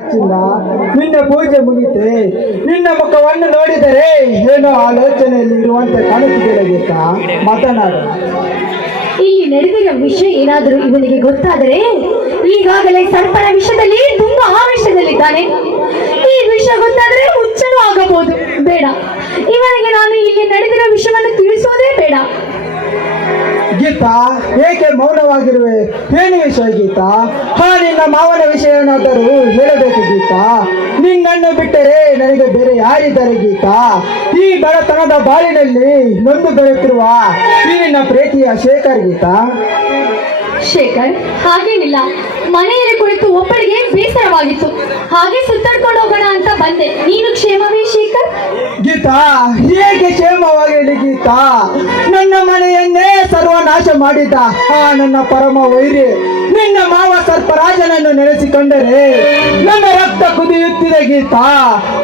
ನಿನ್ನ ಪೂಜೆ ಮುಗಿತೆ. ನಿನ್ನ ಮುಖವನ್ನು ನೋಡಿದರೆ ಏನೋ ಆಲೋಚನೆಯಲ್ಲಿ ಇರುವಂತೆ ಕಾಣುತ್ತಿದೆ ಗೀತಾ ಮಾತನಾಡು. ಇಲ್ಲಿ ನಡೆದಿರೋ ವಿಷಯ ಏನಾದರೂ ಇವನಿಗೆ ಗೊತ್ತಾದರೆ ಈಗಾಗಲೇ ಸರ್ಪನ ವಿಷಯದಲ್ಲಿ ತುಂಬಾ ಆವೇಶದಲ್ಲಿದ್ದಾನೆ. ಈ ವಿಷಯ ಗೊತ್ತಾದರೆ ಹುಚ್ಚರು ಆಗಬಹುದು. ಬೇಡ. ಇವನಿಗೆ ನಾನು ಇಲ್ಲಿ ನಡೆದಿರೋ ವಿಷಯವನ್ನು ತಿಳಿಸೋದೇ ಬೇಡ. ಗೀತಾ, ಏಕೆ ಮೌನವಾಗಿರುವೆ? ಏನು ವಿಷಯ ಗೀತಾ. ಹಾ, ನಿನ್ನ ಮಾವನ ವಿಷಯ ಏನಾದರೂ ಹೇಳಬೇಕು ಗೀತಾ. ನಿನ್ನನ್ನು ಬಿಟ್ಟರೆ ನನಗೆ ಬೇರೆ ಯಾರಿದ್ದಾರೆ ಗೀತಾ? ಈ ಬಡತನದ ಬಾಳಿನಲ್ಲಿ ನೊಂದು ಬೆಳೆಯುತ್ತಿರುವ ಈ ನಿನ್ನ ಪ್ರೀತಿಯ ಶೇಖರ್ ಗೀತಾ. ಶೇಖರ್ ಹಾಗೇನಿಲ್ಲ. ಮನೆಯಲ್ಲಿ ಕುಳಿತು ಒಬ್ಬಳಿಗೆ ಬೇಸರವಾಗಿತ್ತು. ಹಾಗೆ ಸುತ್ತಾಡ್ಕೊಂಡು ಹೋಗೋಣ ಅಂತ ಬಂದೆ. ನೀನು ಕ್ಷೇಮವೇ ಶೇಖರ್? ಗೀತಾ ಹೇಗೆ ಕ್ಷೇಮವಾಗಿರಲಿ ಗೀತಾ? ನನ್ನ ಮನೆಯನ್ನೇ ಸರ್ವನಾಶ ಮಾಡಿದ್ದ ಆ ನನ್ನ ಪರಮ ವೈರಿ. ನಿನ್ನ ಮಾವ ಸರ್ಪರಾಜನನ್ನು ನೆನೆಸಿಕೊಂಡರೆ ನನ್ನ ರಕ್ತ ಕುದಿಯುತ್ತಿದೆ ಗೀತಾ.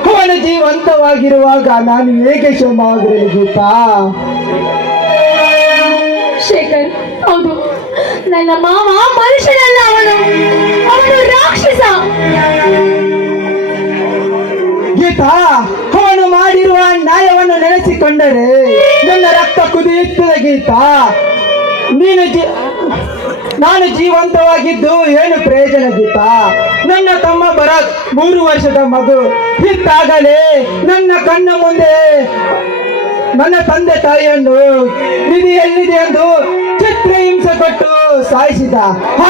ಅವನ ಜೀವಂತವಾಗಿರುವಾಗ ನಾನು ಹೇಗೆ ಕ್ಷೇಮವಾಗಿರಲಿ ಗೀತಾ? ಶೇಖರ್ ಹೌದು. ನನ್ನ ಮಾವ ಮನುಷ್ಯನಲ್ಲ ಅವನು. ಅವನು ರಾಕ್ಷಸ. ಗೀತಾ, ಅವನು ಮಾಡಿರುವ ನ್ಯಾಯವನ್ನು ನೆನೆಸಿಕೊಂಡರೆ ನನ್ನ ರಕ್ತ ಕುದಿಯುತ್ತದೆ ಗೀತಾ. ನೀನು ನಾನು ಜೀವಂತವಾಗಿದ್ದು ಏನು ಪ್ರಯೋಜನ ಗೀತಾ? ನನ್ನ ತಮ್ಮ ಬರ ಮೂರು ವರ್ಷದ ಮಗು. ಇತ್ತಾಗಲೇ ನನ್ನ ಕಣ್ಣ ಮುಂದೆ ನನ್ನ ತಂದೆ ತಾಯಿಯನ್ನು ನಿಧಿ ಎಲ್ಲಿದೆ ಎಂದು ಚಿತ್ರಹಿಂಸೆ ಕೊಟ್ಟು ಸಾಯಿಸಿದ.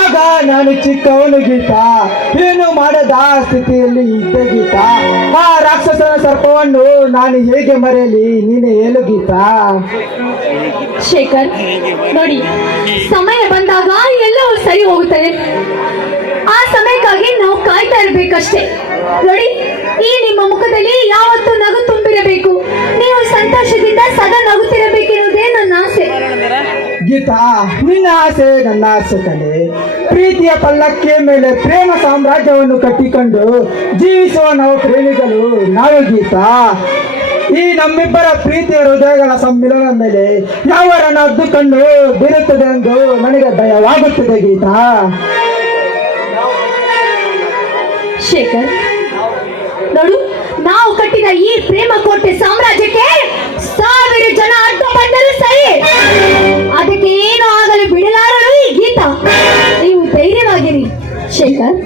ಆಗ ನಾನು ಚಿಕ್ಕವನು ಗೀತ. ಏನು ಮಾಡದ ಸ್ಥಿತಿಯಲ್ಲಿ ಇದ್ದ ಗೀತ. ಆ ರಾಕ್ಷಸನ ಸರ್ಪವನ್ನು ನಾನು ಹೇಗೆ ಮರೆಯಲಿ? ನೀನೆ ಹೇಳು ಗೀತ. ಶೇಖರ್, ನೋಡಿ, ಸಮಯ ಬಂದಾಗ ಎಲ್ಲವೂ ಸರಿ ಹೋಗುತ್ತದೆ. ಆ ಸಮಯಕ್ಕಾಗಿ ನಾವು ಕಾಯ್ತಾ ಇರ್ಬೇಕಷ್ಟೇ. ನೋಡಿ, ಈ ನಿಮ್ಮ ಮುಖದಲ್ಲಿ ಯಾವತ್ತೂ ನಗು ತುಂಬಿರಬೇಕು. ನೀವು ಸಂತೋಷದಿಂದ ಸದಾ ಆಸೆ ಗೀತಾ ನಿನ್ನ ಆಸೆ ನನ್ನ ಆಸೆ ಕಲೆ ಪ್ರೀತಿಯ ಪಲ್ಲಕ್ಕಿಯ ಮೇಲೆ ಪ್ರೇಮ ಸಾಮ್ರಾಜ್ಯವನ್ನು ಕಟ್ಟಿಕೊಂಡು ಜೀವಿಸುವ ನಾವು ಪ್ರೇಮಿಗಳು. ನಾವು ಗೀತಾ. ಈ ನಮ್ಮಿಬ್ಬರ ಪ್ರೀತಿಯ ಹೃದಯಗಳ ಸಮ್ಮಿಲನ ಮೇಲೆ ಯಾವರನ್ನು ಅದ್ದುಕೊಂಡು ಬೀರುತ್ತದೆ ಎಂದು ನನಗೆ ಭಯವಾಗುತ್ತದೆ ಗೀತಾ. ಶೇಖರ್, ನೋಡು, ನಾವು ಕಟ್ಟಿದ ಈ ಪ್ರೇಮ ಕೋಟೆ ಸಾಮ್ರಾಜ್ಯಕ್ಕೆ ಸಾವಿರ ಜನ ಅಡ್ಡ ಬಂದರೂ ಸರಿ. ಅದಕ್ಕೆ ಏನು ಆಗಲು ಬಿಡಲಾರಳು ಈ ಗೀತ? ನೀವು ಧೈರ್ಯವಾಗಿರಿ ಶೇಖರ್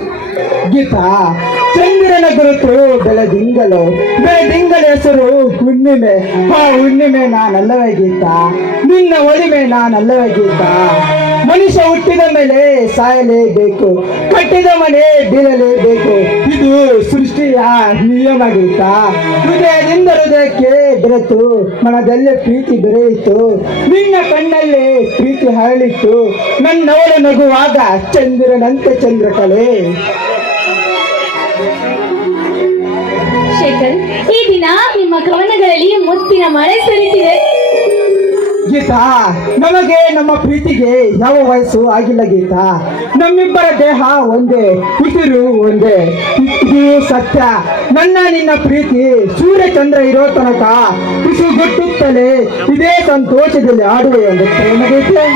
ಗೀತಾ, ಚಂದಿರನ ಗುರುತು ಬೆಳದಿಂಗಲು. ಬೆಳದಿಂಗಲ ಹೆಸರು ಹುಣ್ಣಿಮೆ. ಆ ಹುಣ್ಣಿಮೆ ನಾನಲ್ಲವೇ ಗೀತಾ? ನಿನ್ನ ಒಳಿಮೆ ನಾನಲ್ಲವೇ ಗೀತಾ? ಮನುಷ್ಯ ಹುಟ್ಟಿದ ಮೇಲೆ ಸಾಯಲೇಬೇಕು. ಕಟ್ಟಿದ ಮನೆ ಬೀಳಲೇಬೇಕು. ಇದು ಸೃಷ್ಟಿಯ ನಿಯಮ ಗೀತಾ. ಹೃದಯದಿಂದ ಹೃದಯಕ್ಕೆ ಬೆರೆತು, ಮನದಲ್ಲೇ ಪ್ರೀತಿ ಬೆರೆಯಿತು. ನಿನ್ನ ಕಣ್ಣಲ್ಲೇ ಪ್ರೀತಿ ಹರಳಿತ್ತು ನನ್ನವರ ನಗುವಾಗ ಚಂದ್ರನಂತೆ ಚಂದ್ರಕಲೆ. ಶೇಖರ್ ಈ ದಿನ ನಿಮ್ಮ ಕವನಗಳಲ್ಲಿ ಮುತ್ತಿನ ಮಳೆ ಸರಿತಿದೆ. ಗೀತಾ, ನಮಗೆ ನಮ್ಮ ಪ್ರೀತಿಗೆ ಯಾವ ವಯಸ್ಸು ಆಗಿಲ್ಲ ಗೀತಾ. ನಮ್ಮಿಬ್ಬರ ದೇಹ ಒಂದೇ, ಉಸಿರು ಒಂದೇ. ಇದು ಸತ್ಯ. ನನ್ನ ನಿನ್ನ ಪ್ರೀತಿ ಸೂರ್ಯ ಚಂದ್ರ ಇರೋ ತನಕ ಬಿಸುಗುಟ್ಟುತ್ತಲೇ ಇದೇ ಸಂತೋಷದಲ್ಲಿ ಆಡುವೆ ಎಂದು ಪ್ರೇಮಗೀತೆ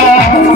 Oh,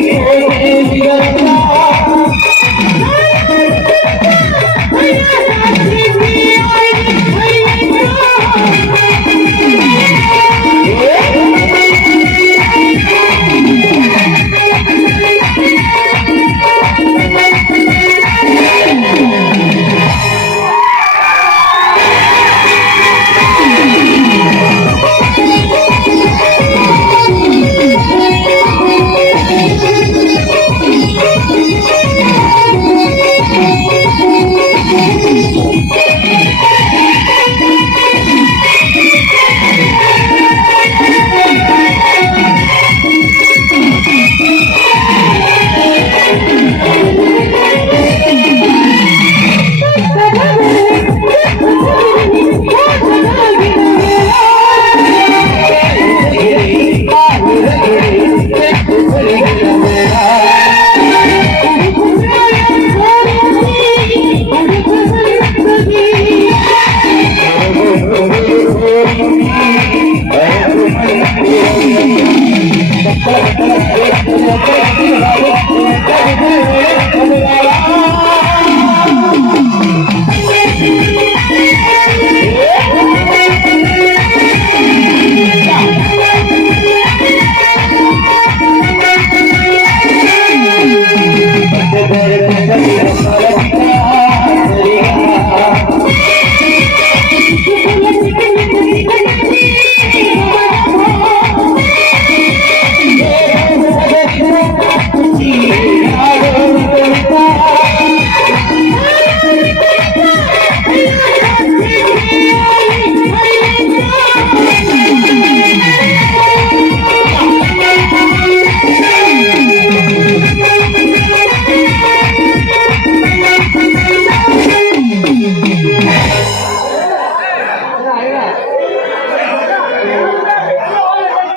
Hey, hey.